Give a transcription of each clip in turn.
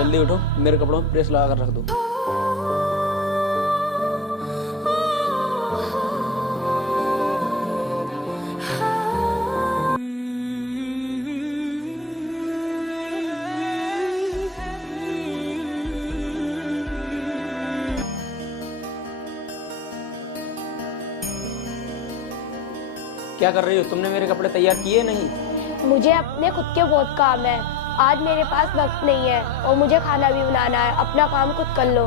जल्दी उठो, मेरे कपड़ों में प्रेस लगा कर रख दो। क्या कर रही हो? तुमने मेरे कपड़े तैयार किए नहीं? मुझे अपने खुद के बहुत काम है। आज मेरे पास वक्त नहीं है और मुझे खाना भी बनाना है। अपना काम खुद कर लो।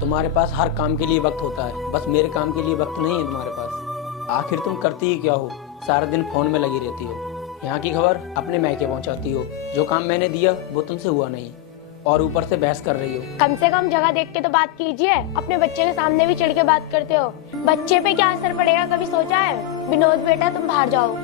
तुम्हारे पास हर काम के लिए वक्त होता है, बस मेरे काम के लिए वक्त नहीं है तुम्हारे पास। आखिर तुम करती ही क्या हो? सारा दिन फोन में लगी रहती हो, यहाँ की खबर अपने मैके पहुँचाती हो। जो काम मैंने दिया वो तुमसे हुआ नहीं और ऊपर से बहस कर रही हो। कम से कम जगह देख के तो बात कीजिए। अपने बच्चे के सामने भी चिढ़ के बात करते हो। बच्चे पे क्या असर पड़ेगा कभी सोचा है? विनोद बेटा तुम बाहर जाओ।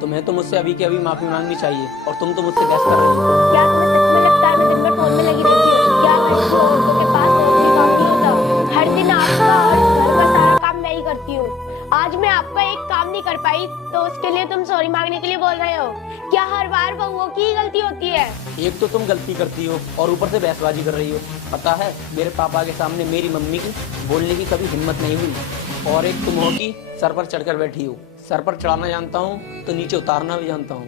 तुम्हें तो मुझसे अभी के अभी माफी मांगनी चाहिए और तुम तो मुझसे बहस कर रही हो। क्या तुम्हें सच में लगता है मैं दिन भर फोन में लगी रहती हूँ? क्या लड़की औरतों के पास और कोई काम नहीं होता? हर दिन आपका और घर का सारा काम मैं ही करती हूँ। आज मैं आपका एक काम नहीं कर पाई तो उसके लिए तुम सॉरी मांगने के लिए बोल रहे हो? क्या हर बार बहुओं की ही गलती होती है? एक तो तुम गलती करती हो और ऊपर से बहसबाजी कर रही हो। पता है मेरे पापा के सामने मेरी मम्मी की बोलने की कभी हिम्मत नहीं हुई। और एक तुम हो कि सर पर चढ़कर बैठी हो। सर पर चढ़ाना जानता हूँ तो नीचे उतारना भी जानता हूँ।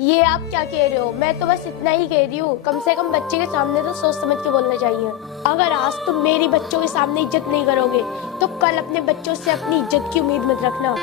ये आप क्या कह रहे हो? मैं तो बस इतना ही कह रही हूँ। कम से कम बच्चे के सामने तो सोच समझ के बोलना चाहिए। अगर आज तुम मेरी बच्चों के सामने इज्जत नहीं करोगे तो कल अपने बच्चों से अपनी इज्जत की उम्मीद मत रखना।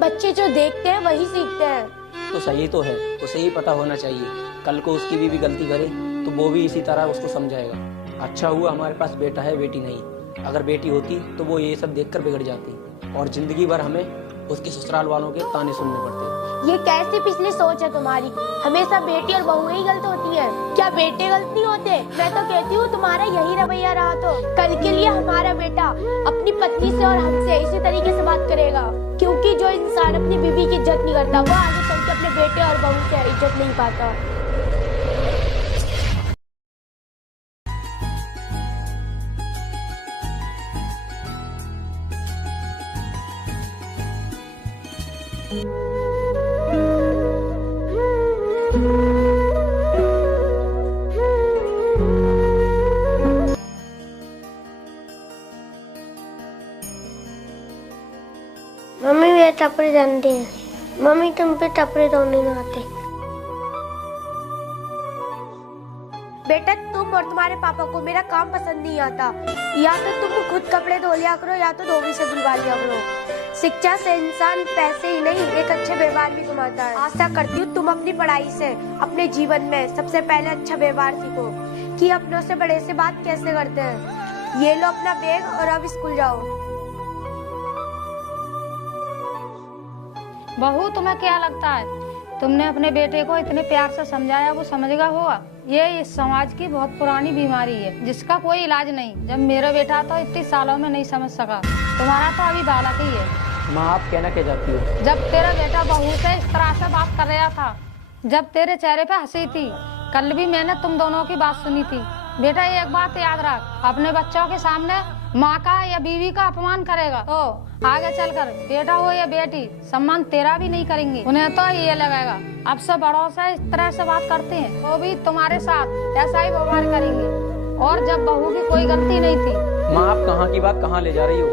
बच्चे जो देखते हैं वही सीखते हैं। तो सही तो है, उसे ही पता होना चाहिए। कल को उसकी भी गलती करे तो वो भी इसी तरह उसको समझाएगा। अच्छा हुआ हमारे पास बेटा है, बेटी नहीं। अगर बेटी होती तो वो ये सब देखकर बिगड़ जाती और जिंदगी भर हमें उसके ससुराल वालों के ताने सुनने पड़ते। ये कैसी पिछली सोच है तुम्हारी? हमेशा बेटी और बहू ही गलत होती है। क्या बेटे गलत नहीं होते? मैं तो कहती हूँ तुम्हारा यही रवैया रहा तो कल के लिए हमारा बेटा अपनी पत्नी से और हमसे इसी तरीके से बात करेगा। क्योंकि जो इंसान अपनी बीवी की इज्जत नहीं करता वो आगे चल के अपने बेटे और बहू से इज्जत नहीं पाता। मम्मी मेरे टपरे जानते हैं। मम्मी तुम पे टपरे धोने नहीं आते। बेटा तुम और तुम्हारे पापा को मेरा काम पसंद नहीं आता। या तो तुम खुद कपड़े धो लिया करो या तो धोबी से धुलवा लिया करो। शिक्षा से इंसान पैसे ही नहीं एक अच्छे व्यवहार भी कमाता है। आशा करती हूँ तुम अपनी पढ़ाई से अपने जीवन में सबसे पहले अच्छा व्यवहार सीखो कि अपनों से बड़े से बात कैसे करते हैं। ये लो अपना बैग और अब स्कूल जाओ। बहू तुम्हें क्या लगता है तुमने अपने बेटे को इतने प्यार से समझाया वो समझेगा होगा? ये इस समाज की बहुत पुरानी बीमारी है जिसका कोई इलाज नहीं। जब मेरा बेटा तो इतने सालों में नहीं समझ सका, तुम्हारा तो अभी बालक ही है। माँ आप कहना क्या चाहती हो? जब तेरा बेटा बहू से इस तरह से बात कर रहा था, जब तेरे चेहरे पे हंसी थी, कल भी मैंने तुम दोनों की बात सुनी थी। बेटा एक बात याद रख, अपने बच्चों के सामने माँ का या बीवी का अपमान करेगा तो आगे चलकर बेटा हो या बेटी सम्मान तेरा भी नहीं करेंगे। उन्हें तो ये लगेगा अब से बड़ों से इस तरह से बात करते हैं वो भी तुम्हारे साथ ऐसा ही व्यवहार करेंगे। और जब बहू की कोई गलती नहीं थी। माँ आप कहाँ की बात कहाँ ले जा रही हो?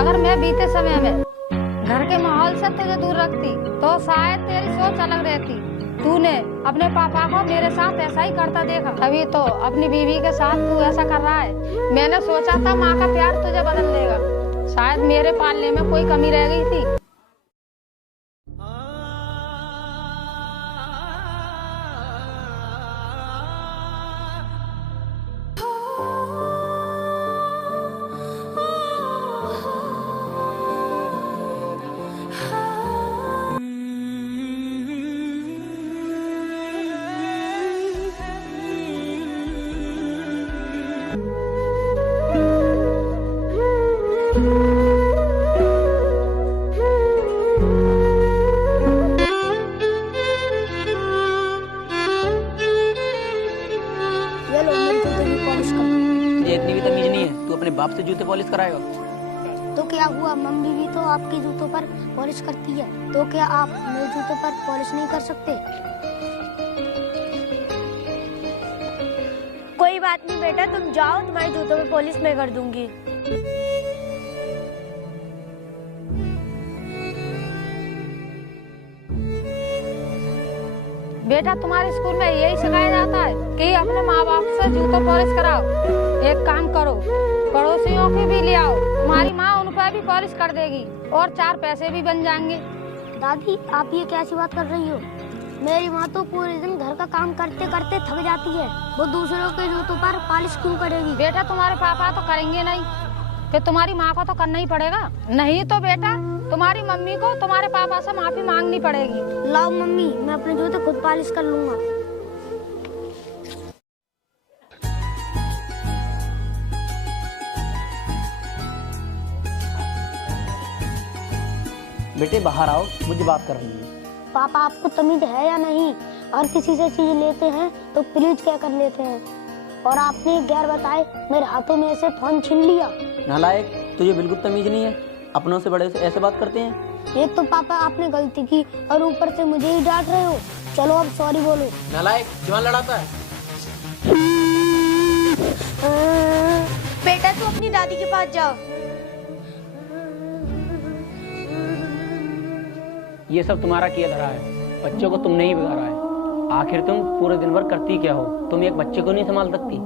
अगर मैं बीते समय में घर के माहौल से तुझे दूर रखती तो शायद तेरी सोच अलग रहती। तूने अपने पापा को मेरे साथ ऐसा ही करता देखा, अभी तो अपनी बीवी के साथ तू ऐसा कर रहा है। मैंने सोचा था माँ का प्यार तुझे बदल देगा, शायद मेरे पालने में कोई कमी रह गई थी। इतनी भी तमीज नहीं है, तू अपने बाप से जूते पॉलिश कराएगा? तो क्या हुआ, मम्मी भी तो आपके जूतों पर पॉलिश करती है, तो क्या आप मेरे जूतों पर पॉलिश नहीं कर सकते? कोई बात नहीं बेटा, तुम जाओ, तुम्हारे जूतों में पॉलिश मैं कर दूंगी। बेटा तुम्हारे स्कूल में यही सिखाया जाता है कि अपने माँ बाप से जूतों पॉलिश कराओ। एक काम करो, पड़ोसियों की भी ले आओ, तुम्हारी माँ उन पर भी पॉलिश कर देगी और 4 पैसे भी बन जाएंगे। दादी आप ये कैसी बात कर रही हो? मेरी माँ तो पूरे दिन घर का काम करते करते थक जाती है, वो दूसरों के जूतों पर पॉलिश क्यों करेगी? बेटा तुम्हारे पापा तो करेंगे नहीं, फिर तुम्हारी माँ को तो करना ही पड़ेगा। नहीं तो बेटा तुम्हारी मम्मी को तुम्हारे पापा से माफी मांगनी पड़ेगी। लाओ मम्मी, मैं अपने जूते खुद पॉलिश कर लूंगा। बेटे बाहर आओ, मुझे बात करनी है। पापा आपको तमीज है या नहीं? और किसी से चीज लेते हैं तो प्लीज क्या कर लेते हैं, और आपने गैर बताए मेरे हाथों में ऐसे फोन छीन लिया। नालायक, तुझे बिल्कुल तमीज नहीं है, अपनों से बड़े से ऐसे बात करते हैं। एक तो पापा आपने गलती की और ऊपर से मुझे ही डांट रहे हो। चलो अब सॉरी बोलो। नालायक, जवान लड़ाता है। बेटा तू अपनी दादी के पास जाओ। ये सब तुम्हारा किया धरा है, बच्चों को तुमने ही बिगाड़ा है। आखिर तुम पूरे दिन भर करती क्या हो? तुम एक बच्चे को नहीं संभाल सकती?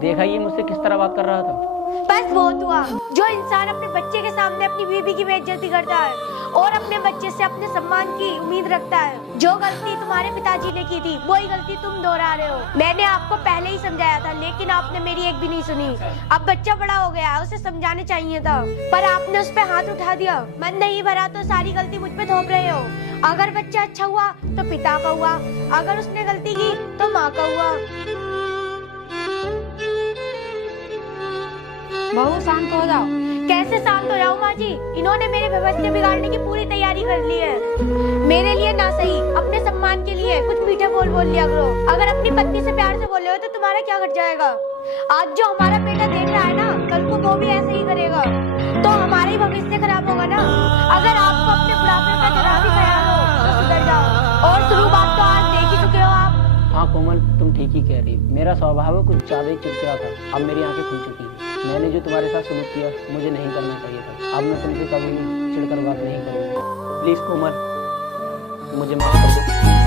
देखा ये मुझसे किस तरह बात कर रहा था। बस बहुत हुआ। जो इंसान अपने बच्चे के सामने अपनी बीवी की बेइज्जती करता है और अपने बच्चे से अपने सम्मान की उम्मीद रखता है, जो गलती तुम्हारे पिताजी ने की थी वही गलती तुम दोहरा रहे हो। मैंने आपको पहले ही समझाया था, लेकिन आपने मेरी एक भी नहीं सुनी। अब बच्चा बड़ा हो गया है, उसे समझाने चाहिए था, पर आपने उस पर हाथ उठा दिया। मन नहीं भरा तो सारी गलती मुझ पे थोप रहे हो। अगर बच्चा अच्छा हुआ तो पिता का हुआ, अगर उसने गलती की तो माँ का हुआ। बहू शांत हो जाओ। कैसे शांत हो जाऊं माँ जी? इन्होंने मेरे व्यवस्था बिगाड़ने की पूरी तैयारी कर ली है। मेरे लिए ना सही, अपने सम्मान के लिए कुछ मीठे बोल लिया करो। अगर अपनी पत्नी से प्यार से बोले हो तो तुम्हारा क्या घट जाएगा? आज जो हमारा बेटा देख रहा है ना, कल को वो भी ऐसे ही करेगा, तो हमारा ही भविष्य खराब होगा ना। अगर आपको अपने बुढ़ापे का जरा भी ख्याल हो तो सुधर जाओ। और शुरुआत तो आज देख ही चुके हो आप। हाँ कोमल, तुम ठीक ही कह रही हो। मेरा स्वभाव कुछ ज्यादा ही चिड़चिड़ा था, अब मेरी आंखें खुल चुकी हैं। मैंने जो तुम्हारे साथ सलूक किया मुझे नहीं करना चाहिए था। अब मैं तुमसे कभी भी चिढ़कर बात नहीं करूँगा। प्लीज कोमल, मुझे माफ कर दो।